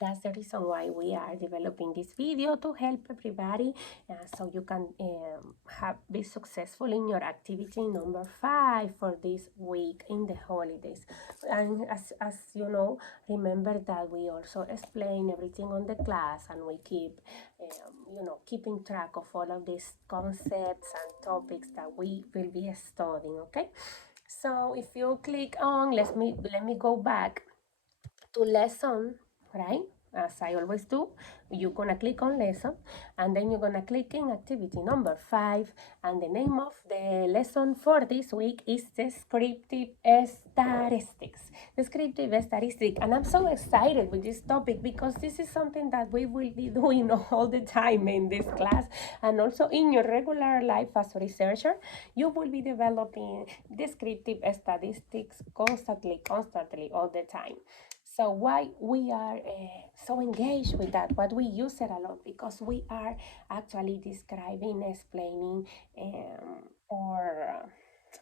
That's the reason why we are developing this video to help everybody, so you can be successful in your activity number 5 for this week in the holidays. And as you know, remember that we also explain everything on the class, and we keep keeping track of all of these concepts and topics that we will be studying. Okay, so if you click on, let me go back to lesson, right? As I always do, you're gonna click on lesson, and then you're gonna click in activity number 5, and the name of the lesson for this week is descriptive statistics. Descriptive statistics, and I'm so excited with this topic because this is something that we will be doing all the time in this class, and also in your regular life as a researcher. You will be developing descriptive statistics constantly, all the time. So why we are so engaged with that? What we use it a lot because we are actually describing, explaining, or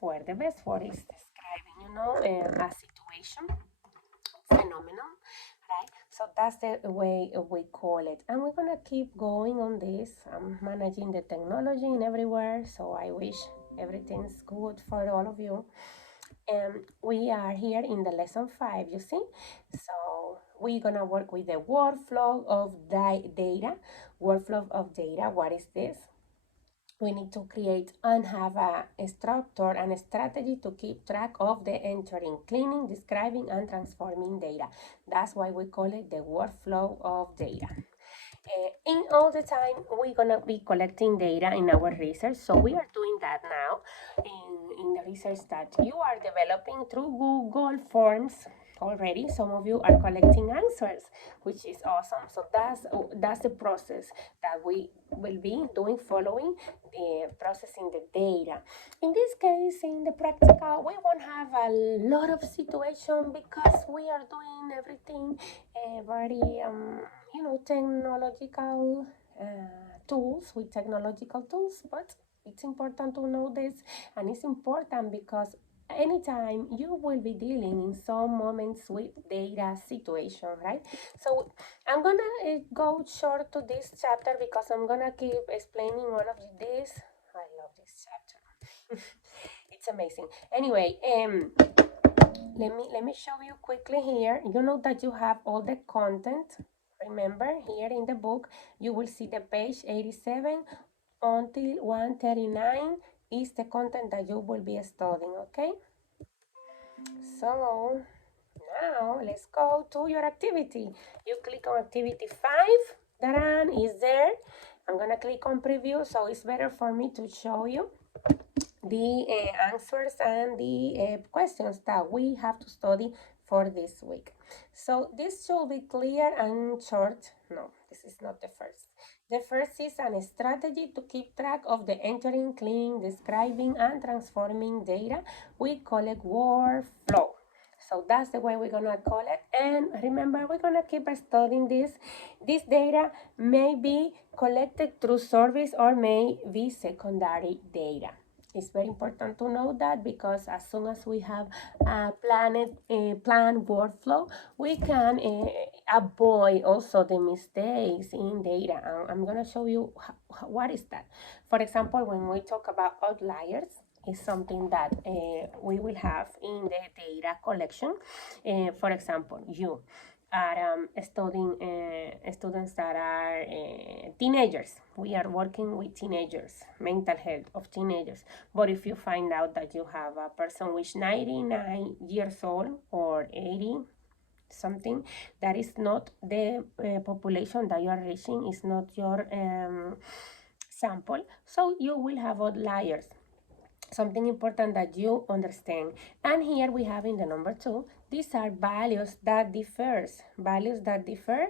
where the best word is describing, a situation, phenomenon, right? So that's the way we call it, and we're gonna keep going on this. I'm managing the technology in everywhere, so I wish everything's good for all of you. We are here in the lesson 5, you see. So we're gonna work with the workflow of data. Workflow of data, what is this? We need to create and have a structure and a strategy to keep track of the entering, cleaning, describing, and transforming data. That's why we call it the workflow of data. In all the time, we're gonna be collecting data in our research. So we are doing that now in the research that you are developing through Google Forms already. Some of you are collecting answers, which is awesome. So that's the process that we will be doing, following the processing the data. In this case, in the practical, we won't have a lot of situation because we are doing everything very technological tools, with technological tools. But it's important to know this, and it's important because anytime you will be dealing in some moments with data situation, right? So I'm gonna go short to this chapter because I'm gonna keep explaining all of this. I love this chapter. It's amazing. Anyway, let me show you quickly here. You know that you have all the content. Remember, here in the book you will see the page 87 until 139 is the content that you will be studying. Okay, so now let's go to your activity. You click on activity 5. Daran is there. I'm gonna click on preview, so it's better for me to show you the answers and the questions that we have to study for this week. So this should be clear and short. No, this is not the first. The first is a strategy to keep track of the entering, cleaning, describing, and transforming data. We call it workflow. So that's the way we're gonna call it. And remember, we're gonna keep studying this. This data may be collected through surveys or may be secondary data. It's very important to know that because as soon as we have a planned workflow, we can avoid also the mistakes in data. I'm going to show you what is that. For example, when we talk about outliers, is something that we will have in the data collection. For example, you are studying students that are teenagers. We are working with teenagers, mental health of teenagers. But if you find out that you have a person which 99 years old or 80 something, that is not the population that you are reaching, is not your sample. So you will have outliers, something important that you understand. And here we have in the number 2, these are values that differ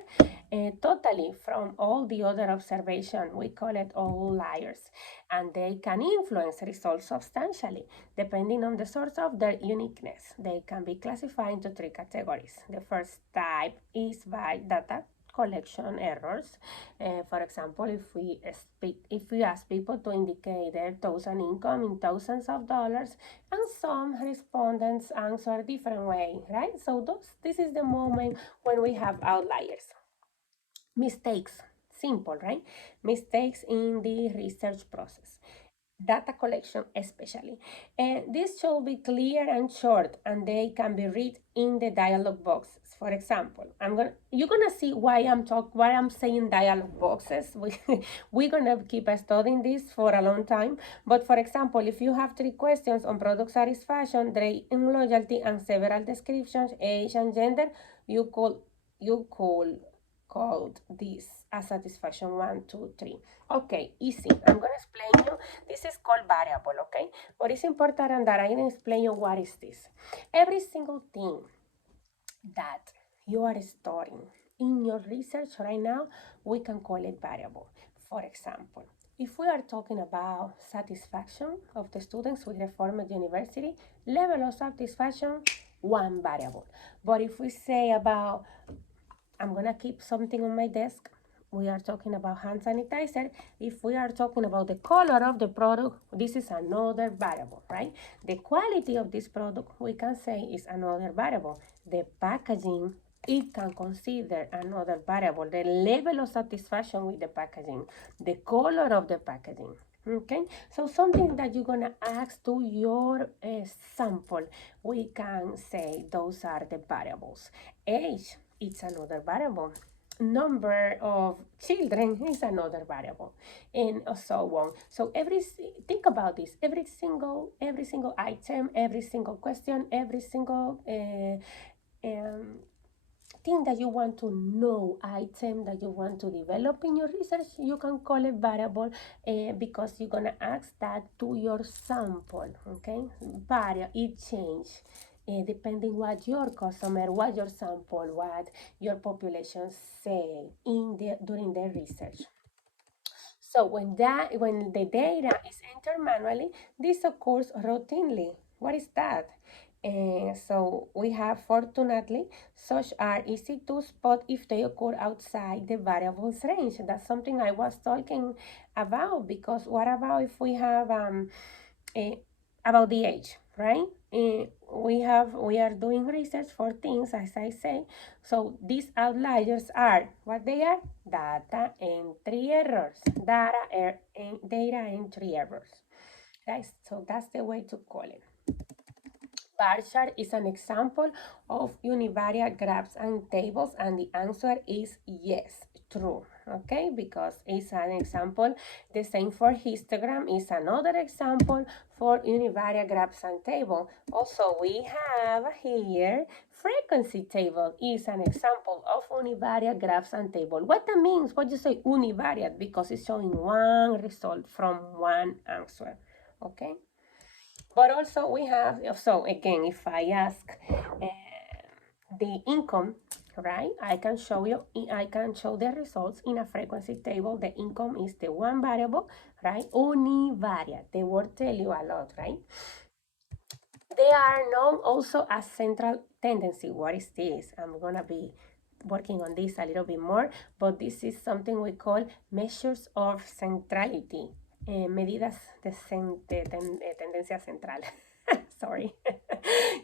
totally from all the other observation. We call it outliers, and they can influence results substantially depending on the source of their uniqueness. They can be classified into 3 categories. The first type is by data collection errors. For example, if we ask people to indicate their total income in thousands of dollars, and some respondents answer a different way, right? So this is the moment when we have outliers. Mistakes, simple, right? Mistakes in the research process, data collection especially. And this should be clear and short, and they can be read in the dialog boxes. For example, you're gonna see why I'm saying dialog boxes. We're gonna keep studying this for a long time. But for example, if you have 3 questions on product satisfaction, trade and loyalty, and several descriptions, age and gender, you could called this a satisfaction 1, 2, 3. Okay, easy. I'm gonna explain you. This is called variable, okay? But it's important that I explain you what is this. Every single thing that you are storing in your research right now, we can call it variable. For example, if we are talking about satisfaction of the students with Reformed University, level of satisfaction, one variable. But if we say about I'm gonna keep something on my desk. We are talking about hand sanitizer. If we are talking about the color of the product, this is another variable, right? The quality of this product, we can say, is another variable. The packaging, it can consider another variable. The level of satisfaction with the packaging, the color of the packaging. Okay, so something that you're gonna ask to your sample, we can say those are the variables. Age, it's another variable. Number of children is another variable, and so on. So think about this. Every single item, every single question, every single thing that you want to know, item that you want to develop in your research, you can call it variable because you're gonna ask that to your sample. Okay, it change depending what your customer, what your sample, what your population say during the research. So when the data is entered manually, this occurs routinely. What is that? So we have, fortunately, such are easy to spot if they occur outside the variables range. That's something I was talking about, because what about if we have about the age, right? We are doing research for things, as I say. So these outliers are what they are: data entry errors, data entry errors, right? So that's the way to call it. Bar chart is an example of univariate graphs and tables, and the answer is yes, true. Okay, because it's an example. The same for histogram is another example for univariate graphs and table. Also, we have here frequency table is an example of univariate graphs and table. What that means? What you say univariate? Because it's showing one result from one answer. Okay. But also we have, so again, if I ask the income, right, I can show the results in a frequency table. The income is the one variable, right? Univariate, the word tell you a lot, right? They are known also as central tendency. What is this? I'm gonna be working on this a little bit more, but this is something we call measures of centrality. Medidas de tendencia central. Sorry.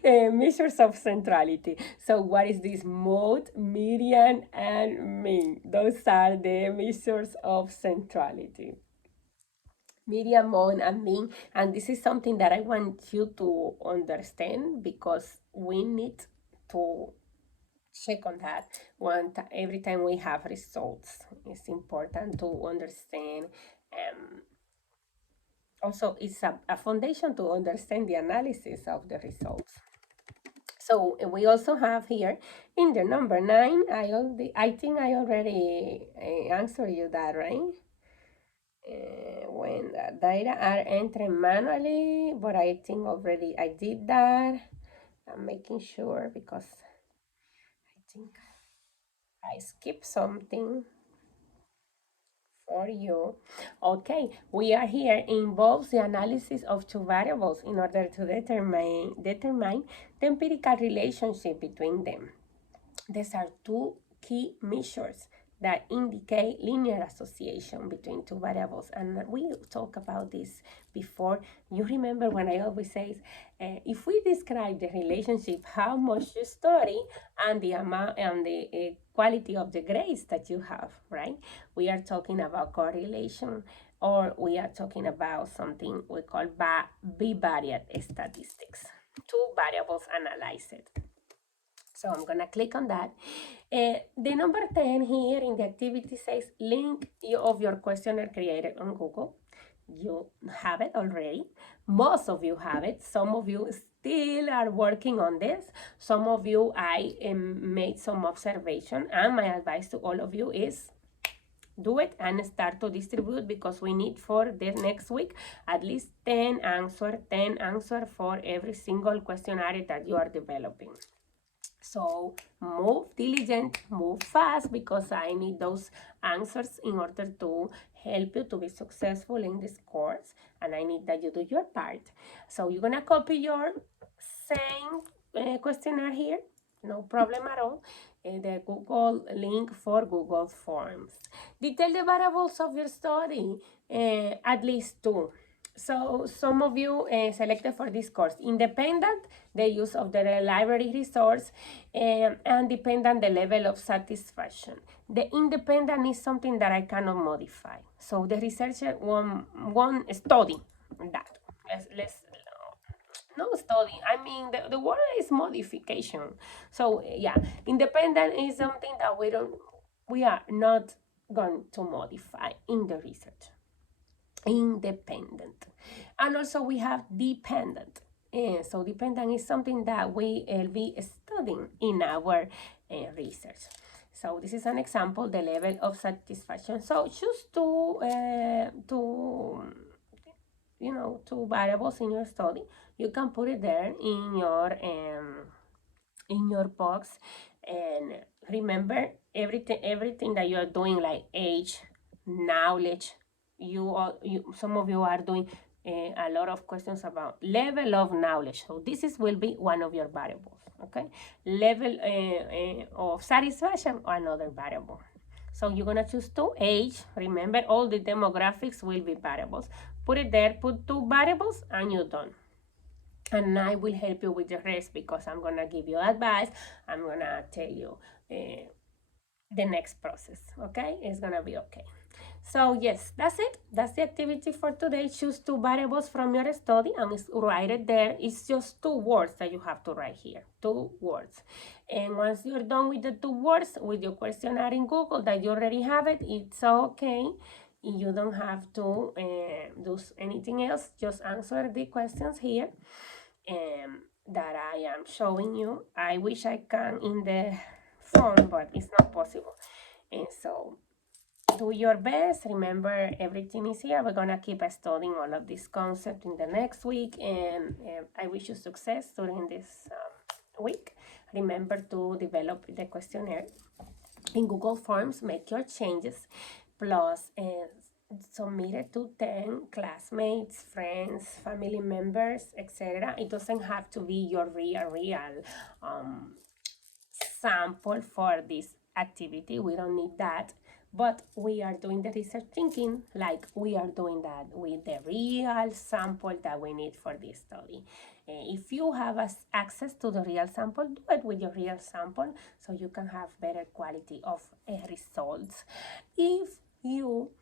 Measures of centrality. So what is this? Mode, median, and mean. Those are the measures of centrality. Median, mode, and mean. And this is something that I want you to understand, because we need to check on that every time we have results. It's important to understand. Also, it's a foundation to understand the analysis of the results. So we also have here in the number 9, I think I already answered you that, right? When the data are entered manually, but I think already I did that. I'm making sure, because I think I skipped something for you. Okay, we are here involves the analysis of 2 variables in order to determine the empirical relationship between them. These are 2 key measures that indicate linear association between 2 variables, and we talked about this before. You remember when I always say, if we describe the relationship, how much you study, and the amount and the quality of the grades that you have, right? We are talking about correlation, or we are talking about something we call bivariate statistics. Two variables analyzed. So I'm gonna click on that. The number 10 here in the activity says link of your questionnaire created on Google. You have it already. Most of you have it. Some of you still are working on this. Some of you, I made some observation, and my advice to all of you is do it and start to distribute, because we need for the next week at least 10 answer for every single questionnaire that you are developing. So move diligent, move fast, because I need those answers in order to help you to be successful in this course, and I need that you do your part. So you're gonna copy your same questionnaire here, no problem at all. The Google link for Google Forms. Detail the variables of your study, at least two. So some of you selected for this course independent, the use of the library resource, and dependent, the level of satisfaction. The independent is something that I cannot modify. So the researcher won't study that. Let's no study. I mean, the word is modification. So yeah, independent is something that we are not going to modify in the research. Independent. And also we have dependent. So dependent is something that we will be studying in our research. So this is an example, the level of satisfaction. So choose two variables in your study. You can put it there in your box, and remember everything that you are doing, like age, knowledge. Some of you are doing a lot of questions about level of knowledge. So will be one of your variables. Okay, level of satisfaction, another variable. So you're gonna choose two. Age, remember all the demographics will be variables. Put it there, put two variables, and you're done. And I will help you with the rest, because I'm gonna give you advice. I'm gonna tell you the next process. Okay, it's gonna be okay. So yes, that's it. That's the activity for today. Choose two variables from your study and write it there. It's just 2 words that you have to write here. 2 words. And once you're done with the 2 words, with your questionnaire in Google that you already have it, it's okay. You don't have to do anything else. Just answer the questions here that I am showing you. I wish I can in the phone, but it's not possible. And so do your best. Remember, everything is here. We're gonna keep studying all of this concept in the next week, and I wish you success during this week. Remember to develop the questionnaire in Google Forms. Make your changes, plus submit it to 10 classmates, friends, family members, etc. It doesn't have to be your real sample for this activity. We don't need that. But we are doing the research thinking like we are doing that with the real sample that we need for this study. If you have access to the real sample, do it with your real sample so you can have better quality of results. If you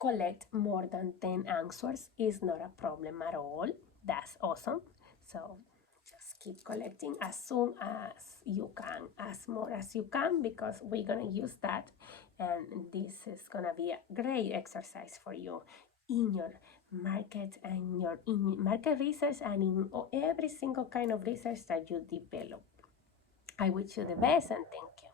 collect more than 10 answers, it's not a problem at all. That's awesome. So just keep collecting as soon as you can, as more as you can, because we're gonna use that, and this is gonna be a great exercise for you in your market and in market research and in every single kind of research that you develop. I wish you the best, and thank you.